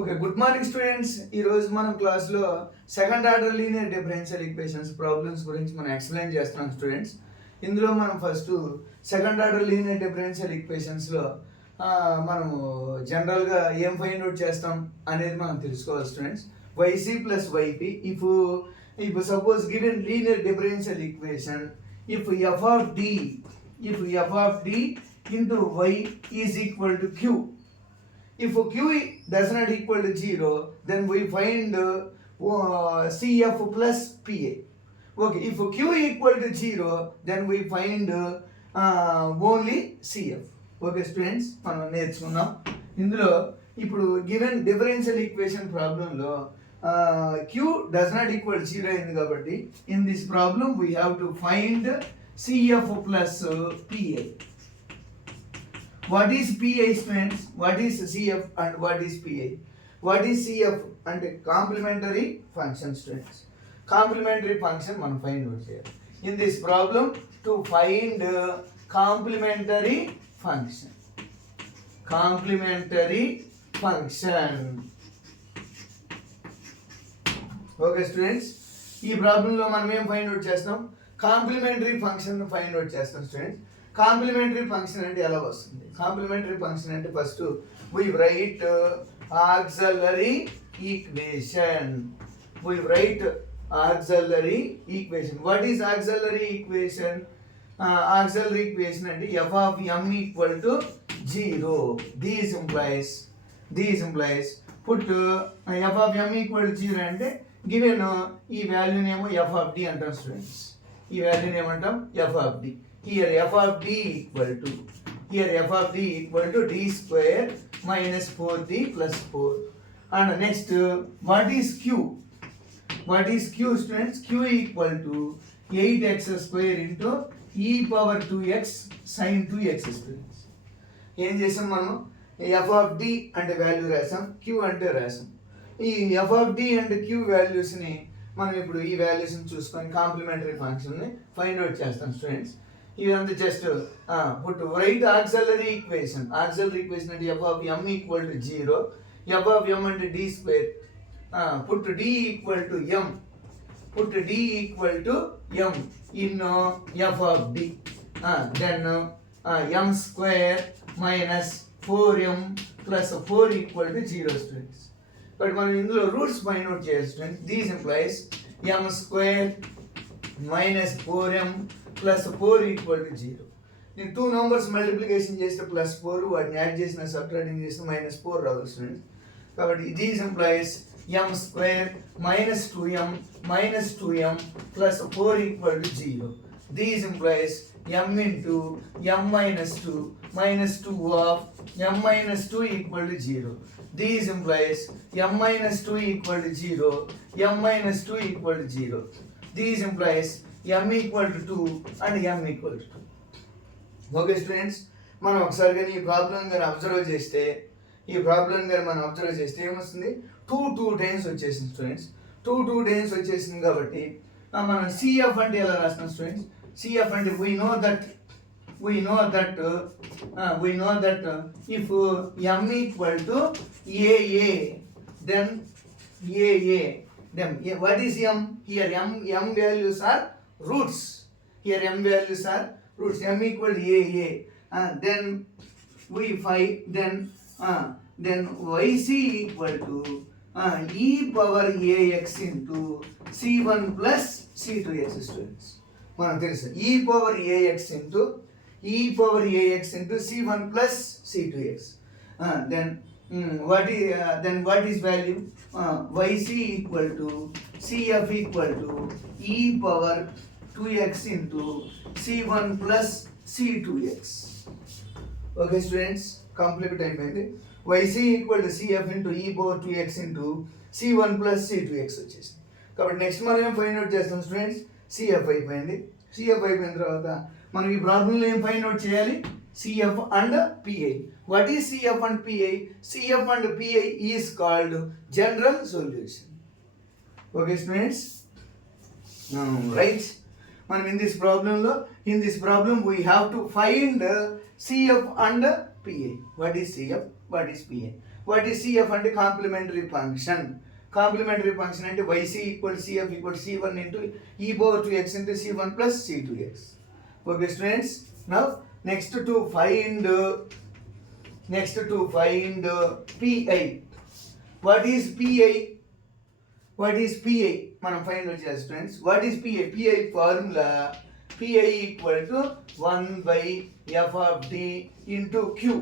Okay, good morning students. ఈరోజు మనం క్లాస్లో second order linear differential equations problems గురించి మనం ఎక్స్ప్లెయిన్ చేస్తున్నాం స్టూడెంట్స్. ఇందులో మనం first second order linear differential ఈక్వేషన్స్లో మనము జనరల్గా ఏం ఫైండ్ అవుట్ చేస్తాం అనేది మనం తెలుసుకోవాలి students. Y C plus Y P if suppose given linear differential equation if F of D into Y is equal to Q. If q does not equal to 0, then we find CF plus PA. Okay, if q equal to 0, then we find only CF. Okay students, మనం నేర్చుకున్నాం. ఇందులో ఇప్పుడు given differential equation ప్రాబ్లంలో q does not equal 0 అయింది కాబట్టి in this problem we have to find CF plus PA. What is PA students? What is CF and what is PA? What is CF అంటే complementary function students. Complementary function మనం find out చేయాలి. In this problem to find complementary function. Complementary function. Okay students, ఈ ప్రాబ్లంలో మనం ఏం find out చేస్తాం? Complementary function find out చేస్తాం students. Complementary function అంటే ఎలా వస్తుంది? కాంప్లిమెంటరీ ఫంక్షన్ అంటే first we write auxiliary equation. What is auxiliary equation? Auxiliary equation అంటే f of m equal to 0. This implies put f of m equal to 0 అంటే given ఈ వాల్యూని ఏమో f of d అంటాం స్టూడెంట్స్. ఈ వాల్యూని ఏమంటాం? f of d. Here f of d equal to d square minus 4d plus 4. And next, what is q? What is q students? Q equal to 8x square into e power 2x sin 2x students. ఏం చేసాం మనం? f of d అంటే value రాసాం, q అంటే రాసాం. ఈ f of d and q వాల్యూస్ని మనం ఇప్పుడు ఈ వాల్యూస్ని చూసుకొని కాంప్లిమెంటరీ ఫంక్షన్ని ఫైండ్ అవుట్ చేస్తాం స్టూడెంట్స్. ఇదంతా just put right auxiliary equation. Auxiliary equation అంటే f of m equal to 0, f of m అంటే d square, put d equal to m, in f of d, then m square minus 4m plus 4 equal to 0 students. But మనం ఇందులో roots find out చేయాలి students. These implies m square minus 4m plus 4 equal to 0. నేను 2 numbers multiplication చేస్తే plus 4, వాటిని add చేసిన subtracting చేస్తే minus 4 రావాలి students. కాబట్టి these implies m square minus 2m plus 4 equal to 0. These implies m into m minus 2 of m minus 2 equal to 0. These implies m minus 2 equal to 0, m minus 2 equal to 0. These implies m equal to 2 and m equal to 2. Okay students, మనం ఒకసారి కానీ ఈ problem కానీ observe చేస్తే ఏమొస్తుంది? 2 times వచ్చేసింది students. 2 times వచ్చేసింది కాబట్టి మనం సిఎఫ్ అంటే ఎలా రాస్తాం స్టూడెంట్స్? సిఎఫ్ అంటే we know that if m equal to aa, then what is m? Here m values are roots. M equal to aa, then we find then yc equal to e power ax into c1 plus c2x students. మనం తెలుసు e power ax into c1 plus c2x. Then what is value? Yc equal to cf equal to e power 2x into c1 plus c2x. Okay students, complete అయిపోయింది. yc equal to cf into e power 2x into c1 plus c2x వచ్చేసింది. కాబట్టి next మనం ఏం find out చేస్తాం students? cf అయిపోయింది. cf అయిపోయిన తర్వాత మనం ఈ ప్రాబ్లంలో ఏం ఫైండ్ అవుట్ చేయాలి? cf and pa. What is cf and pa? cf and pa is called general solution. Okay students, right. మనం in this problem we have to find CF and PI. What is CF, what is PI? What is CF అంటే complementary function. Complementary function అంటే yc equal CF equal c1 into e power 2x into c1 plus c2x. Okay students, now next to find PI. What is PI? What is పిఐ మనం find out చేయాలి students. What is PI? PI formula PI equal to 1 by F of D into Q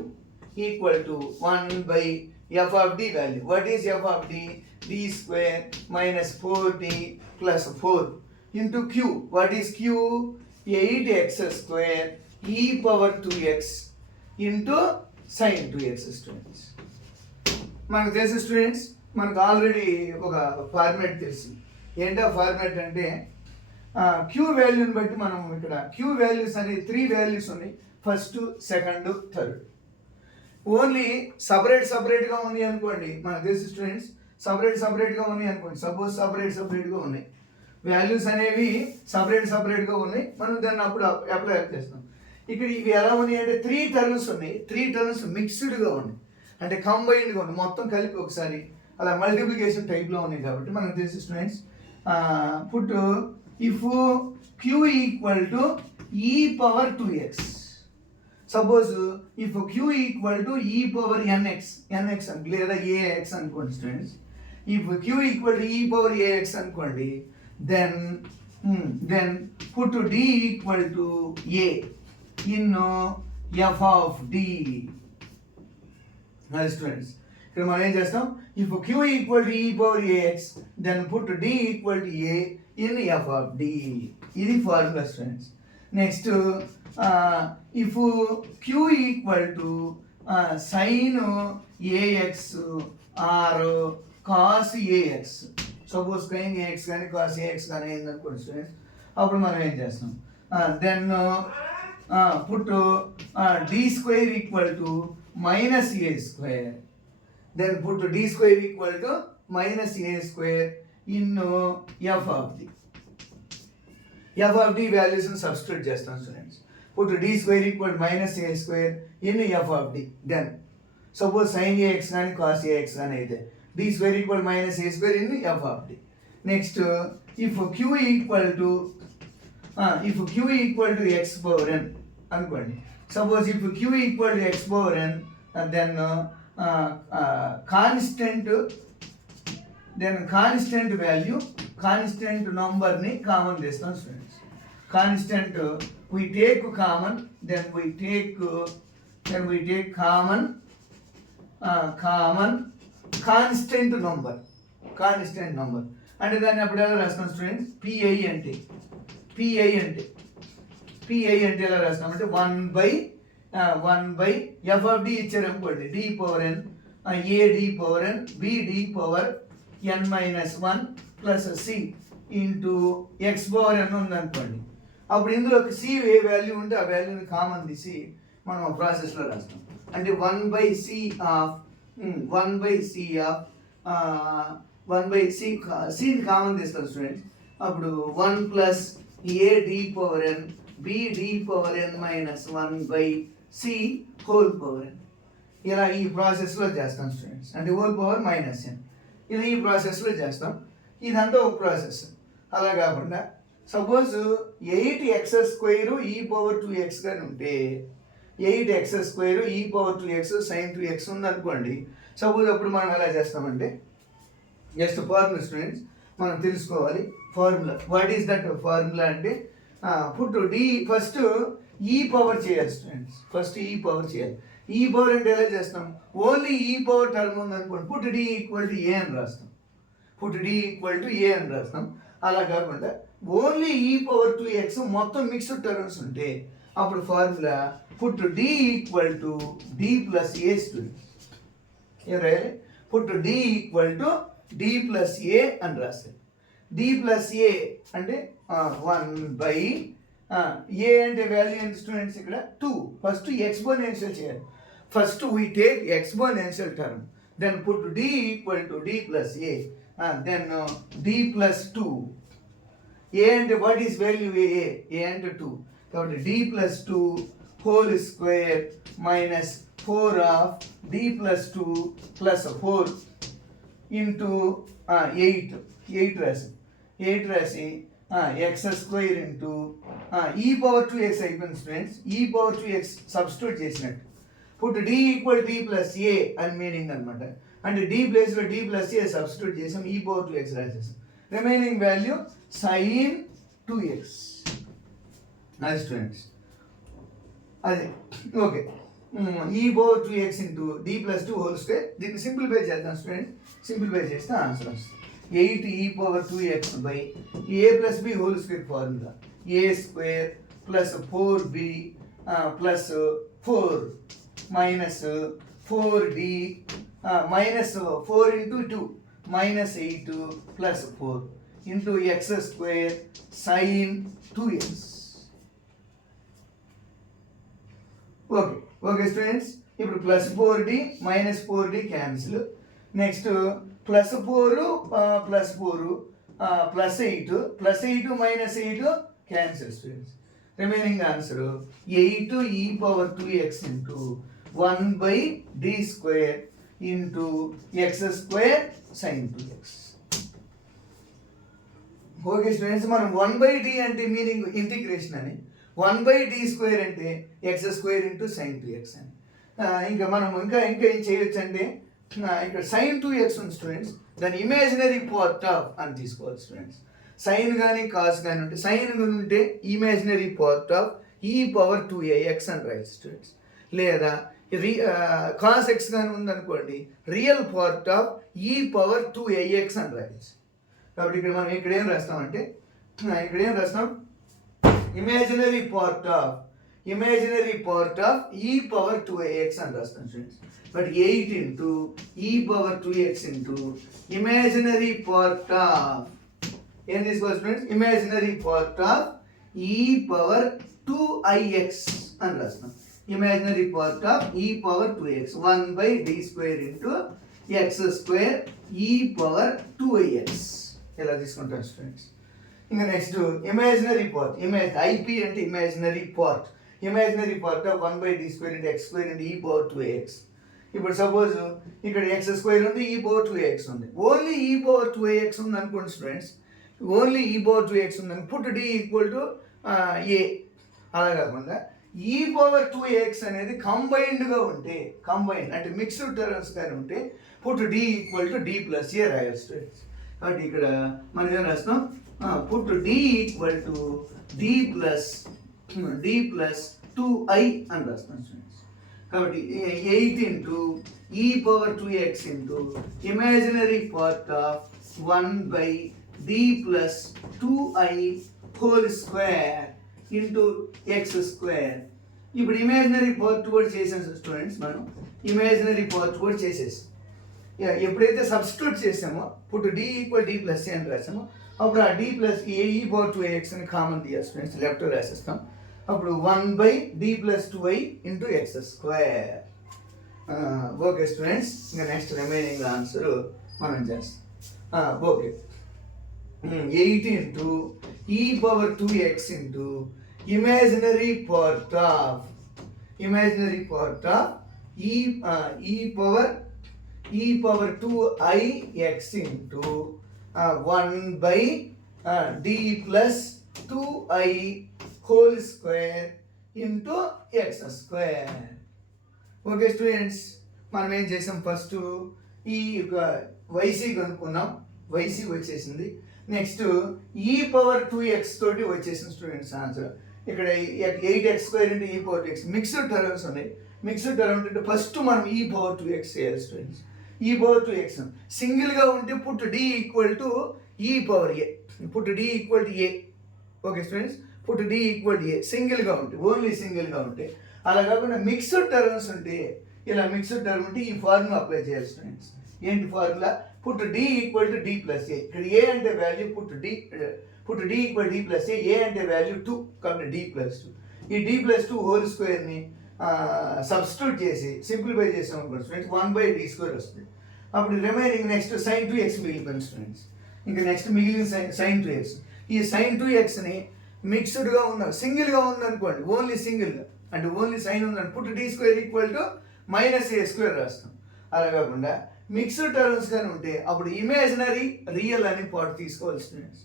equal to 1 by F of D value. What is F of D? D square minus 4d plus 4 into Q. What is Q? 8x square E power 2x into sin 2x students. మనకు తెలుసు students, మనకు already ఒక format తెలుసు. ఏంటో format అంటే queue వాల్యూని బట్టి మనం ఇక్కడ క్యూ వాల్యూస్ అనేది 3 వాల్యూస్ ఉన్నాయి, ఫస్ట్, సెకండ్, థర్డ్. ఓన్లీ సపరేట్గా ఉంది అనుకోండి, మనకు తెలుసు స్టూడెంట్స్, సపరేట్గా ఉన్నాయి అనుకోండి. సపోజ్ సపరేట్గా ఉన్నాయి వాల్యూస్ అనేవి సపరేట్గా ఉన్నాయి, మనం దాన్ని అప్పుడు అప్లై చేస్తాం. ఇక్కడ ఇవి ఎలా ఉన్నాయి అంటే 3 టర్మ్స్ ఉన్నాయి, 3 టర్మ్స్ మిక్స్డ్గా ఉన్నాయి, అంటే కంబైన్డ్గా ఉన్నాయి, మొత్తం కలిపి ఒకసారి అలా మల్టిప్లికేషన్ టైప్లో ఉన్నాయి. కాబట్టి మనకు తెలుసు students, put if Q equal to ఈ పవర్ 2x. సపోజ్ ఇఫ్ క్యూ ఈక్వల్ టు ఈ పవర్ ఎన్ఎక్స్ అని లేదా ఏఎక్స్ అనుకోండి students. If Q equal to ఈ పవర్ ఏఎక్స్ అనుకోండి, then put D equal to A in F of D. Students, ఇక్కడ మనం ఏం చేస్తాం? ఇఫ్ క్యూ ఈక్వల్ టు ఈ power A X then put D equal to A in F of D. ఇది formula students. Next if Q equal to sine A X or cos A X. Suppose sine A X కానీ cos A X కానీ అయిందనుకోండి students, అప్పుడు మనం ఏం చేస్తాం? Then put D square equal to minus A square. Then put D square equal to minus A square in F of D. F of D వాల్యూస్ని substitute చేస్తాం students. Put D square equal minus A square in F of D. Then suppose sine A X కానీ cos A X కానీ అయితే D square equal minus A square in F of D. Next if Q equal to X power N అనుకోండి. Suppose if Q equal to X power N, then constant value, constant నంబర్ని common చేస్తాం students. Constant we take common, then we take common constant number అంటే దాన్ని అప్పుడు ఎలా రాస్తాం students? Pi అంటే ఎలా రాస్తాం అంటే 1 బై ఎఫ్ ఆఫ్ డి ఇచ్చారు అనుకోండి, D power N, A D power N, B D power N minus 1 plus C into X power N ఉంది అనుకోండి. అప్పుడు ఇందులో సి ఏ వాల్యూ ఉంటే ఆ వాల్యూని కామన్ తీసి మనం ఆ ప్రాసెస్లో రాస్తాం. అంటే 1 బై సిని కామన్ తీస్తాం స్టూడెంట్స్. అప్పుడు 1 plus A D power N, B D power N minus 1 by C whole power N. ఇలా ఈ ప్రాసెస్లో చేస్తాం స్టూడెంట్స్. అంటే హోల్ పవర్ మైనస్ ఎన్, ఇలా ఈ ప్రాసెస్లో చేస్తాం. ఇదంతా ఒక ప్రాసెస్. అలా కాకుండా suppose 8x square E power 2x కానీ ఉంటే, 8x square E power 2x sin 2x ఉందనుకోండి. సపోజ్ అప్పుడు మనం ఎలా చేస్తామంటే, జస్ట్ ఫార్ములా స్టూడెంట్స్ మనం తెలుసుకోవాలి. Formula, what is that formula అంటే పుట్ డి ఫస్ట్ ఈ పవర్ చేయాలి స్టూడెంట్స్. ఫస్ట్ ఈ పవర్ చేయాలి. ఈ పవర్ అంటే ఎలా చేస్తాం? ఓన్లీ ఈ పవర్ టర్మ్ ఉందనుకోండి, పుట్ డి ఈక్వల్ టు ఏ అని రాస్తాం. అలా కాకుండా ఓన్లీ ఈ పవర్ 2x మొత్తం మిక్స్డ్ టర్మ్స్ ఉంటే అప్పుడు formula put D equal to D plus A students. Put D equal to D plus A అని రాస్తారు. డి ప్లస్ ఏ అంటే 1 బై ఏ అంటే వాల్యూ ఎంత స్టూడెంట్స్? ఇక్కడ 2. ఫస్ట్ ఎక్స్పోనెన్షియల్ చేయాలి. First we take exponential term, then put D equal to D plus A, then D plus 2. A అంటే what is value? A అంటే 2. కాబట్టి D plus 2 whole square minus 4 of d plus 2 plus 4 into 8 రాసి 8 రాసి x square into e power 2x అయిపోయింది students. e power 2x substitute చేసినట్టు put d equal d plus a అని meaning అనమాట. అంటే d ప్లేస్లో d ప్లస్ a సబ్స్టిట్యూట్ చేసాం, e power 2x రాసేసాం. రిమైనింగ్ వాల్యూ sin 2x అది స్టూడెంట్స్. అది okay. e power 2x into d plus 2 whole square. దీన్ని సింప్లిఫై చేద్దాం స్టూడెంట్. సింప్లిఫై చేస్తే ఆన్సర్ వస్తుంది 8 e power 2x by a plus b whole square formula a square plus 4b plus 4 minus 4d minus 4 into 2 minus 8 plus 4 into x square sin 2x. Okay okay students. ఇప్పుడు plus 4d minus 4d cancel. Next plus 4 plus 4 plus 8 plus 8 minus 8 cancel students. Remaining answer 8 e power 2x into 1 by d square into x square sin 2x. Okay students, మనం 1 by d అంటే meaning integration అని, 1 by d square అంటే x square into sin 2x అని. ఇంకా మనం ఇంకా ఏం చేయొచ్చు అంటే ఇక్కడ sin 2x ఉంది స్టూడెంట్స్, దాని ఇమాజినరీ పార్ట్ ఆఫ్ అని తీసుకోవాలి స్టూడెంట్స్. సైన్ కానీ కాస్ కానీ ఉంటే సైన్ ఉంటే imaginary part of e power 2ax అని రాయొచ్చు స్టూడెంట్స్. లేదా కాస్ ఎక్స్ కానీ ఉందనుకోండి real part of e power 2ax అని రాయొచ్చు. కాబట్టి ఇక్కడ మనం ఇక్కడ ఏం రాస్తామంటే imaginary part of e power 2ax అని రాస్తాం students. But 8 into e power 2x into imaginary part of ఏం తీసుకోవాలి students, imaginary part of e power 2ix అని రాస్తాం. Imaginary part of e power 2x 1 by d square into x square e power 2ix ఇలా తీసుకుంటాం students. ఇంకా next imaginary part, IP అంటే imaginary part of 1 by d square into x square into e power 2ax. ఇప్పుడు suppose ఇక్కడ x square ఉంది, e power 2ax ఉంది. Only e power 2ax ఉంది అనుకోండి students, only e power 2x ఉందని put d equal to a. అలా కాకుండా e power 2x అనేది కంబైన్డ్గా ఉంటే, కంబైన్ అంటే మిక్స్డ్ టర్మ్స్ కానీ ఉంటే put d equal to d plus a రాయాలి స్టూడెంట్స్. కాబట్టి ఇక్కడ మనం ఏం రాస్తాం, put d equal to d plus 2i అని రాస్తాం స్టూడెంట్స్. కాబట్టి 8 into e power 2x into imaginary part of 1 by d plus 2i whole square into x square. ఇప్పుడు ఇమాజినరీ పార్ట్ కూడా చేసాం స్టూడెంట్స్, మనం ఇమాజినరీ పార్ట్ కూడా చేసేసాం. ఎప్పుడైతే సబ్స్టిట్యూట్ చేసామో put d equal d plus a అని రాసామో అప్పుడు ఆ d plus e power 2ax అని కామన్ తీయాలి స్టూడెంట్స్, లెఫ్ట్ రాసేస్తాం. అప్పుడు 1 by d plus 2i into x square. Okay students, ఇంకా నెక్స్ట్ రిమైనింగ్ ఆన్సర్ మనం చేస్తాం. Okay 8 into e power 2x into imaginary part of e power 2ix into 1 by d plus 2i whole square into x square. Okay students, మనం ఏం చేసాం, first ఈ వైసీ కనుక్కున్నాం, వైసీ వచ్చేసింది. Next e power 2x తోటి వచ్చేసింది students answer. ఇక్కడ 8x square into e power 2x mixed terms ఉన్నాయి. Mixed term అంటే ఫస్ట్ మనం e పవర్ 2x చేయాలి స్టూడెంట్స్. e పవర్ 2x సింగిల్గా ఉంటే put d equal to e power a, put d equal to a. Okay students, put d equal to a సింగిల్గా ఉంటే, only సింగిల్గా ఉంటే. అలా కాకుండా మిక్స్డ్ టర్మ్స్ ఉంటే, ఇలా మిక్స్డ్ టర్మ్ ఉంటే ఈ ఫార్ములా అప్లై చేయాలి స్టూడెంట్స్. ఏంటి formula, put d equal to d plus a. ఇక్కడ a అంటే value put d equal d plus a అంటే వాల్యూ 2 కాబట్టి d ప్లస్ 2. ఈ d ప్లస్ 2 హోల్ స్క్వేర్ని సబ్స్టిట్యూట్ చేసి సింప్లిఫై చేసాం అనుకోండి స్టూడెంట్స్, 1 బై d స్క్వేర్ వస్తుంది. అప్పుడు రిమైనింగ్ నెక్స్ట్ sin 2x మిగిలిపోయింది స్టూడెంట్స్. ఇంకా నెక్స్ట్ మిగిలిన sin 2x. ఈ sin 2xని మిక్స్డ్గా ఉన్న సింగిల్గా ఉందనుకోండి, ఓన్లీ సింగిల్గా అంటే ఓన్లీ సైన్ ఉందని put d square equal to minus A square రాస్తాం. అలా కాకుండా మిక్స్డ్ టర్మ్స్ కానీ ఉంటే అప్పుడు ఇమాజినరీ రియల్ అని పార్ట్ తీసుకోవాలి students.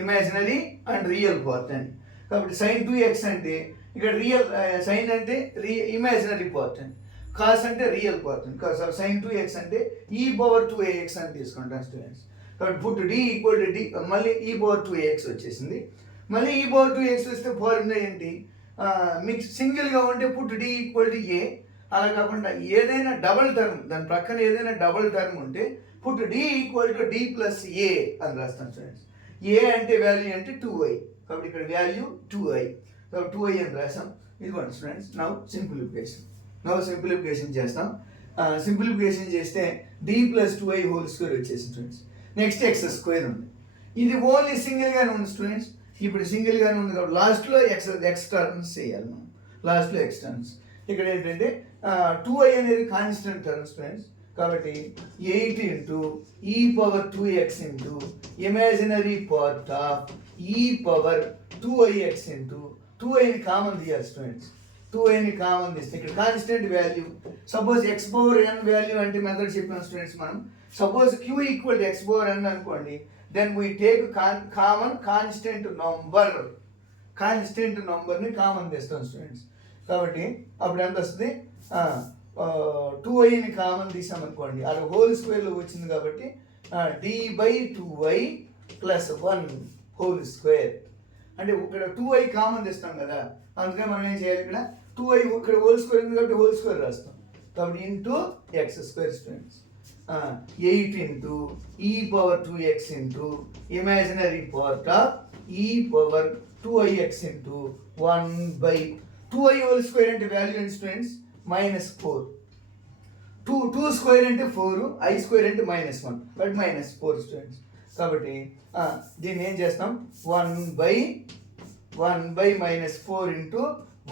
Imaginary and real part అని. కాబట్టి sin 2x అంటే ఇక్కడ రియల్, సైన్ అంటే ఇమాజినరీ పార్ట్ అని, కాస్ అంటే రియల్ పార్ట్ అని. కాస్ sin 2x అంటే e⁻2ax అని తీసుకుంటాం స్టూడెంట్స్. కాబట్టి put d equal to d, మళ్ళీ e⁻2ax వచ్చేసింది. మళ్ళీ e⁻2ax వస్తే ఫార్ములా ఏంటి, మిక్స్ సింగిల్గా ఉంటే put d equal to a. అలా కాకుండా ఏదైనా డబుల్ టర్మ్, దాని ప్రక్కన ఏదైనా డబుల్ టర్మ్ ఉంటే put d equal to d plus a అని రాస్తాం స్టూడెంట్స్. a అంటే వాల్యూ అంటే 2i, కాబట్టి ఇక్కడ వాల్యూ 2i, కాబట్టి 2i అని రాసాం. ఇదిగోండి స్టూడెంట్స్. నవ్ సింప్లిఫికేషన్ చేస్తాం. సింప్లిఫికేషన్ చేస్తే d plus 2i whole square వచ్చేసి స్టూడెంట్స్. నెక్స్ట్ ఎక్స్ స్క్వేర్ ఉంది. ఇది ఓన్లీ సింగిల్గానే ఉంది స్టూడెంట్స్. ఇప్పుడు సింగిల్గానే ఉంది కాబట్టి లాస్ట్లో ఎక్స్ టర్మ్స్ చేయాలి మనం. లాస్ట్లో ఎక్స్ టర్మ్స్. ఇక్కడ ఏంటంటే 2i అనేది కాన్స్టెంట్ టర్మ్ స్టూడెంట్స్. కాబట్టి 8 into e⁻2x into imaginary part of e⁻2ix into 2iని కామన్ తీయాలి స్టూడెంట్స్. 2iని కామన్ తీస్తే ఇక్కడ constant value, suppose x⁻n value అంటే మెథడ్ చెప్పాం స్టూడెంట్స్ మనం. Suppose q equal to x⁻n అనుకోండి, then we take common constant నంబర్ని కామన్ తెస్తాం స్టూడెంట్స్. కాబట్టి అప్పుడు ఎంత వస్తుంది, 2iని కామన్ తీసామనుకోండి, అలా హోల్ స్క్వేర్లో వచ్చింది కాబట్టి d/2i ప్లస్ 1 హోల్ స్క్వేర్. అంటే ఇక్కడ 2i కామన్ తెస్తాం కదా, అందుకని మనం ఏం చేయాలి, ఇక్కడ 2i ఇక్కడ హోల్ స్క్వేర్ ఉంది కాబట్టి హోల్ స్క్వేర్ రాస్తాం. కాబట్టి into X square students. 8 into e⁻2x into imaginary part of e⁻2ix into 1/2i whole square అంటే వాల్యూ ఏంటి స్టూడెంట్స్, -4. 2 స్క్వేర్ అంటే 4, i స్క్వేర్ అంటే -1, బట్ -4 స్టూడెంట్స్. కాబట్టి దీన్ని ఏం చేస్తాం, 1/-4 into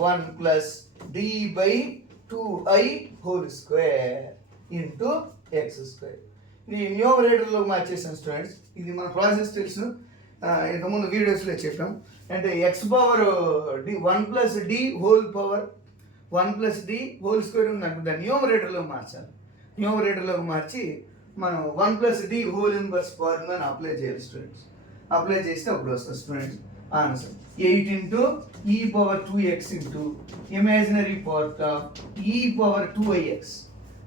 1 plus d/2i whole square into X square. ఇది న్యూమరేటర్లో మార్చేసాం స్టూడెంట్స్. ఇది మన ప్రాసెస్ తెలుసు, ఇంతకుముందు వీడియోస్లో చెప్పాం. అంటే x power d 1 plus d whole power 1 plus d whole square ఉందనుకో, దాన్ని న్యూమరేటర్లో మార్చాలి. న్యూమరేటర్లోకి మార్చి మనం 1 ప్లస్ d హోల్ ఇన్వర్స్ ఫార్ములాని అప్లై చేయాలి స్టూడెంట్స్. అప్లై చేస్తే అప్పుడు వస్తుంది students answer. 8 into e⁻2x into imaginary part of e⁻2ix,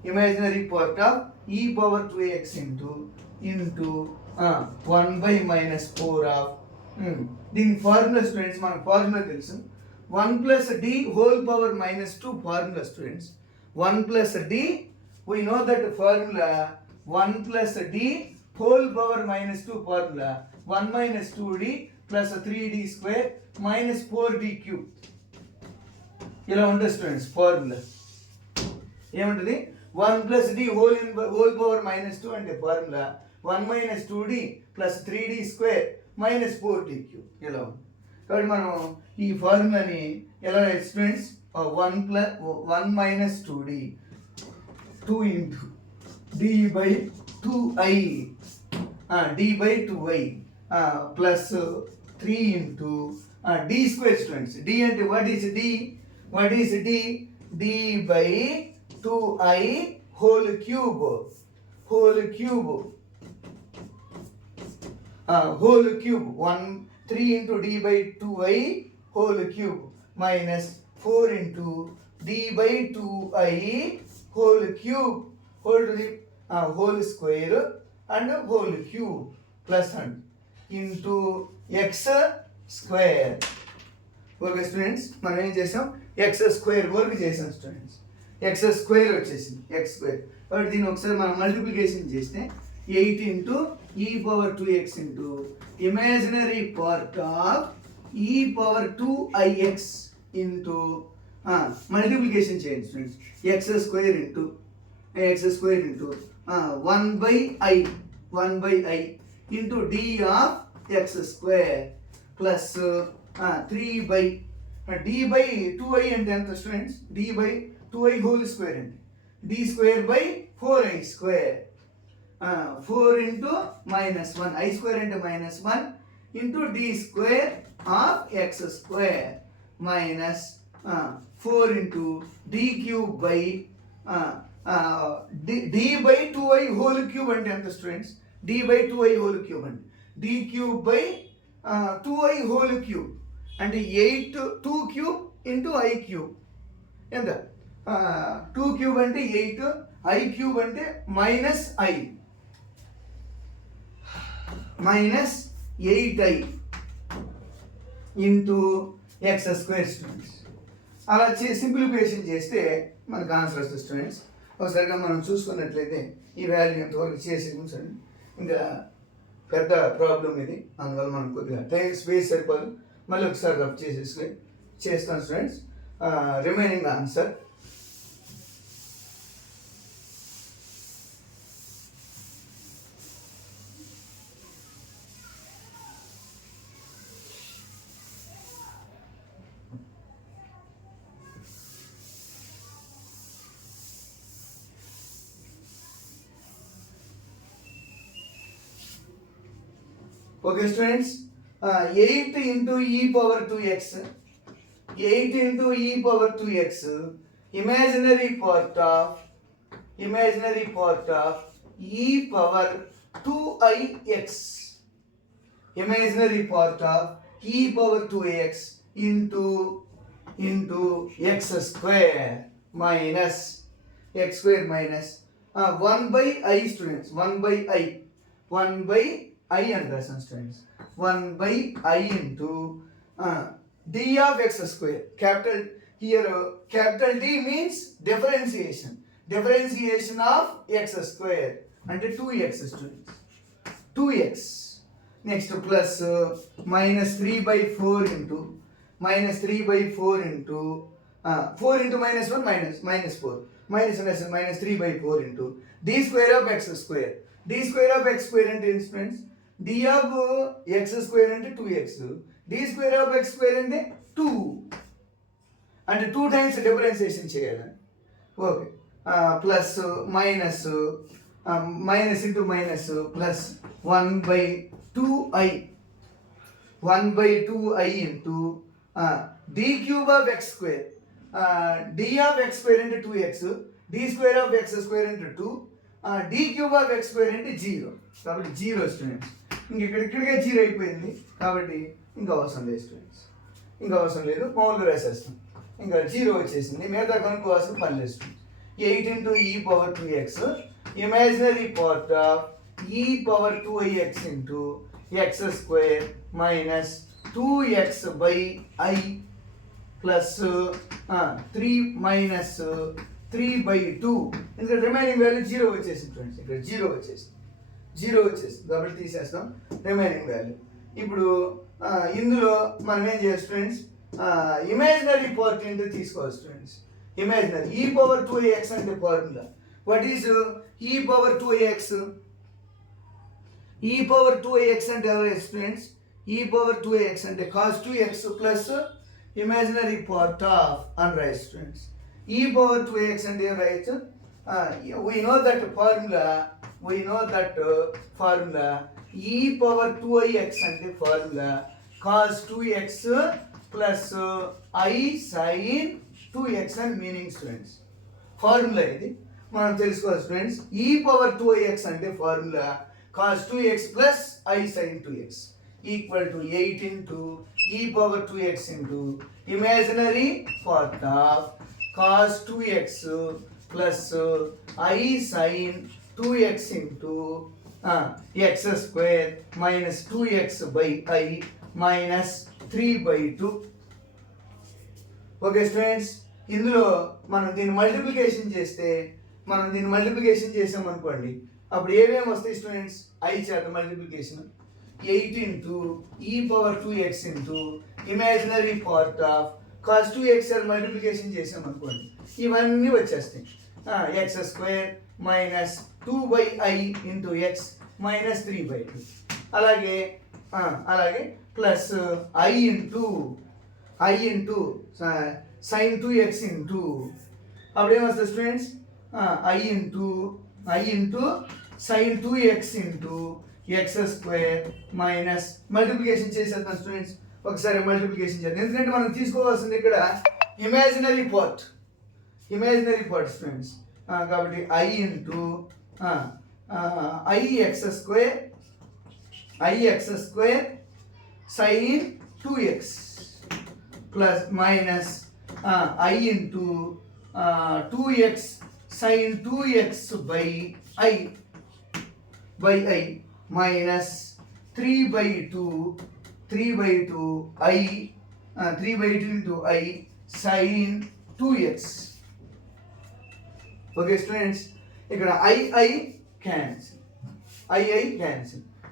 imaginary part of e⁻2x into 1/-4 of, దీని ఫార్ములా స్టూడెంట్స్, మనకు ఫార్ములా తెలుసు. 1 plus d whole power -2 formula students. 1 plus d, we know that formula 1 plus d whole power -2 formula 1 minus 2d plus 3d square minus 4d cube. ఇలా ఉంటుంది students formula. ఏముంటుంది, 1 plus d whole power -2 అంటే formula 1 minus 2d plus 3d square minus 4d cube. ఇలా ఉంది. కాబట్టి మనం ఈ ఫార్ములాని ఎలా students, 1 minus 2d 2 into d/2i plus 3 into d square students. D అంటే what is d? d/2i whole cube. Whole cube 3 into d/2i whole cube minus 4 into d/2i whole cube whole to the whole square and whole cube plus and into x square. Okay students, మనం ఏం చేసాం, X square work చేసాం students. X square వచ్చేసింది, X square. కాబట్టి దీన్ని ఒకసారి మనం multiplication చేస్తే 8 into e⁻2x into imaginary part of e⁻2ix into multiplication చేయండి students. X square into 1/i into d of X square plus 3/d/2i అంటే ఎంత స్టూడెంట్స్, d/2i హోల్ స్క్వేర్ అండి, d square by 4i square, 4 into -1, i square అంటే -1 into d square of X square minus 4 into d cube by D by 2i whole cube అంటే ఎంత students? D by 2i whole cube అంటే D cube by 2i whole cube అంటే 8 2 cube into I cube ఎంత? 2 cube అంటే 8, I cube అంటే minus 8i into X square students. అలా simplification చేస్తే మనకు ఆన్సర్ వస్తుంది స్టూడెంట్స్. ఒకసారిగా మనం చూసుకున్నట్లయితే ఈ వాల్యూ ఎంతవరకు చేసి ఉంచండి. ఇంకా పెద్ద ప్రాబ్లం ఇది, అందువల్ల మనం కొద్దిగా టైం స్పేస్ సరిపోదు. మళ్ళీ ఒకసారి రఫ్ చేస్తాను students. Remaining answer okay students, 8 into e power 2x, 8 into e power 2x, imaginary part of e power 2ix, imaginary part of e power 2x into x square minus 1 by i students, 1 by I and rasan students, 1 by I into d of x square. Capital D means differentiation of x square and 2x students, 2x. Next plus minus 3 by 4 into 4 into minus 1 minus 4 minus 3 by 4 into d square of x square. D square of x square అంటే students, d of x square అంటే 2x, d square of x square అంటే 2 అంటే 2 times differentiation చేయాలి. Okay, plus minus into minus plus 1 by 2i into d cube of x square. d of x square అంటే 2x, d square of x square అంటే 2, d cube of x square అంటే 0. కాబట్టి 0 students. ఇక్కడికే 0 అయిపోయింది కాబట్టి ఇంకా అవసరం లేదు స్టూడెంట్స్, ఇంకా అవసరం లేదు, మామూలుగా రాసేస్తాం. ఇంకా 0 వచ్చేసింది, మిగతా కనుక్కోవాల్సిన పని లేదు students. 8 into e power 2x, imaginary part of e power 2ix into x square minus 2x by I plus 3 minus 3 by 2. ఇంకా రిమైనింగ్ వాల్యూ 0 వచ్చేసింది ఫ్రెండ్స్. ఇక్కడ 0 వచ్చేసింది కాబట్టి తీసేస్తాం రిమైనింగ్ వాల్యూ. ఇప్పుడు ఇందులో మనం ఏం చేయాలి స్టూడెంట్స్, ఇమాజినరీ పార్ట్ ఏంటో తీసుకోవాలి students. Imaginary e power 2x అంటే formula. What is e power 2x? e power 2x అంటే ఎవరు స్టూడెంట్స్? e power 2x అంటే cos 2x plus imaginary part of అని right students. e power 2x అంటే ఏం right? we know that formula e power 2ix అంటే formula cos 2x plus I sin 2x అని meaning students. Formula ఇది మనం తెలుసుకోవాలి students. e power 2ix అంటే formula cos 2x plus I sin 2x equal to 8 into e power 2x into imaginary part of cos 2x plus I sin 2x into x square minus 2x by I minus 3 by 2. Okay students, ఇందులో మనం దీన్ని multiplication చేసామనుకోండి, అప్పుడు ఏమేమి వస్తాయి students? I చేత multiplication 8 into e power 2x into imaginary part of cos 2x multiplication చేసామనుకోండి, ఇవన్నీ వచ్చేస్తాయి. x square minus 2 by I into x minus 3 by 2. అలాగే plus I into sin 2x into అప్పుడు ఏమొస్తుంది students? I into sin 2x into x square minus multiplication చేసేద్దాం students. ఒకసారి multiplication చేద్దాం, ఎందుకంటే మనం తీసుకోవాల్సింది ఇక్కడ ఇమాజినరీ పార్ట్ స్టూడెంట్స్. కాబట్టి I into IX square sine 2x plus minus I into 2x sine 2x by I minus 3/2 I 3/2 into I sine 2x. Okay students, ఇక్కడ I cancel,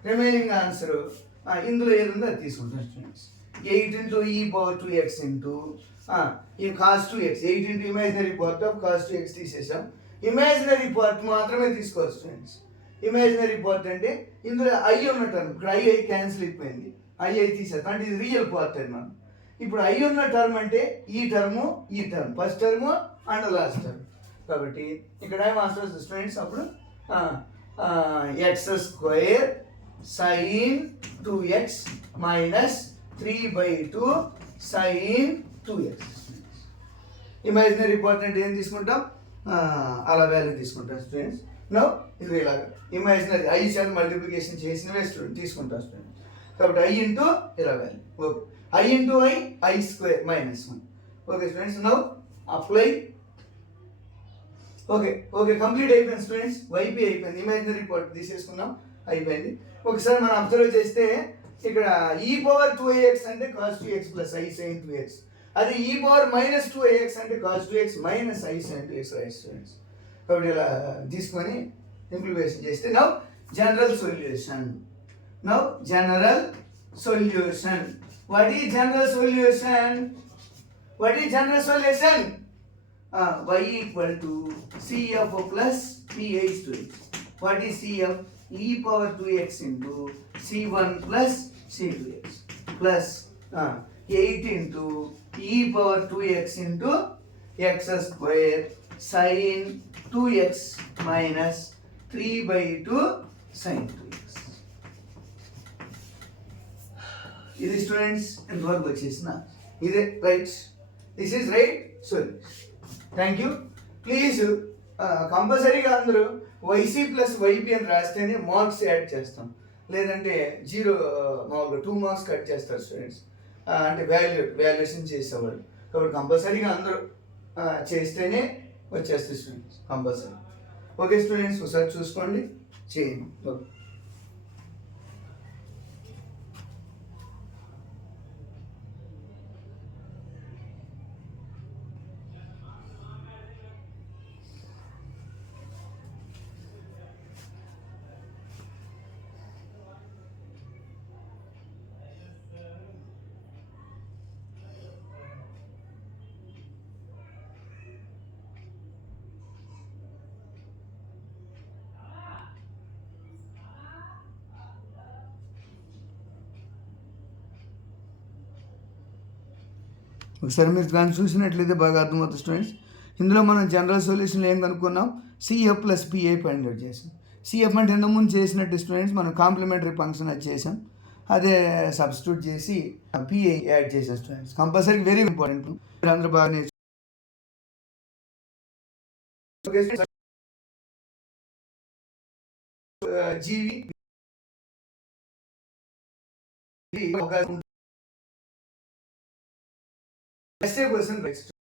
remaining answer ఇందులో ఏది ఉందో అది తీసుకుంటాం స్టూడెంట్స్. 8 ఇంటూ e⁻2x ఇంటూ ఈ cos 2x, 8 into imaginary part of cos 2x తీసేసాం. Imaginary part మాత్రమే తీసుకోవాలి స్టూడెంట్స్. ఇమాజినరీ పార్ట్ అంటే ఇందులో ఐ ఉన్న టర్మ్, ఇక్కడ ఐ క్యాన్సిల్ అయిపోయింది, ఐ తీసేస్తాం అంటే ఇది రియల్ పార్ట్ అని మనం. ఇప్పుడు ఐ ఉన్న టర్మ్ అంటే ఈ term, first term and last term. కాబట్టి ఇక్కడ ఏమాస్టర్ స్టూడెంట్స్ అప్పుడు x² sine 2x minus 3/2 sine 2x. Imaginary part అంటే ఏం తీసుకుంటాం, అలా వాల్యూ తీసుకుంటాం స్టూడెంట్స్. నో ఇది ఇలాగా ఇమాజినరీ ఐ చేత మల్టిప్లికేషన్ చేసినవే స్టూడెంట్ తీసుకుంటాం స్టూడెంట్స్. కాబట్టి ఐ ఇంటూ ఇలా value. Okay, i into i -1. Okay students, now apply. Okay complete అయిపోయింది స్టూడెంట్స్. వైపీ అయిపోయింది, ఇమాజినరీ పార్ట్ తీసేసుకున్నాం, అయిపోయింది. ఒకసారి మనం అబ్జర్వ్ చేస్తే ఇక్కడ e⁻2ax అంటే cos 2x plus i sin 2x, అది e⁻−2ax అంటే cos 2x minus i sin 2x right students. కాబట్టి ఇలా తీసుకొని ఇంప్లిమెంటేషన్ చేస్తే now general solution. What is general solution? y equal to CF plus PH students. What is CF? e⁻2x into C1 plus C2x plus 8 into e⁻2x into x² sin 2x minus 3/2 sin 2x. ఇది students ఎంతవరకు వచ్చేసిన ఇదే right. This is right solution. Thank you. Please కంపల్సరీగా అందరూ YC plus YP అని రాస్తేనే marks add చేస్తాం, లేదంటే 0 మామూలుగా 2 మార్క్స్ కట్ చేస్తారు స్టూడెంట్స్, అంటే వాల్యుయేషన్ చేసేవాళ్ళు. కాబట్టి కంపల్సరీగా అందరూ చేస్తేనే వచ్చేస్తాయి స్టూడెంట్స్ కంపల్సరీ. ఓకే స్టూడెంట్స్, ఒకసారి చూసుకోండి, చేయండి. ఓకే. ఒకసారి మీరు దాన్ని చూసినట్లయితే బాగా అర్థమవుతుంది స్టూడెంట్స్. ఇందులో మనం జనరల్ సొల్యూషన్లో ఏం కనుక్కున్నాం, CF plus PI find out చేసాం. సిఎఫ్ అంటే ఇంతకుముందు చేసినట్టు స్టూడెంట్స్ మనం కాంప్లిమెంటరీ ఫంక్షన్ అది చేసాం, అదే సబ్స్టిట్యూట్ చేసి పిఐ యాడ్ చేసాం స్టూడెంట్స్. కంపల్సరీ వెరీ ఇంపార్టెంట్, మీరు అందరూ బాగా నేర్చుకోండి. జీవి క్వశ్చన్ రైట్.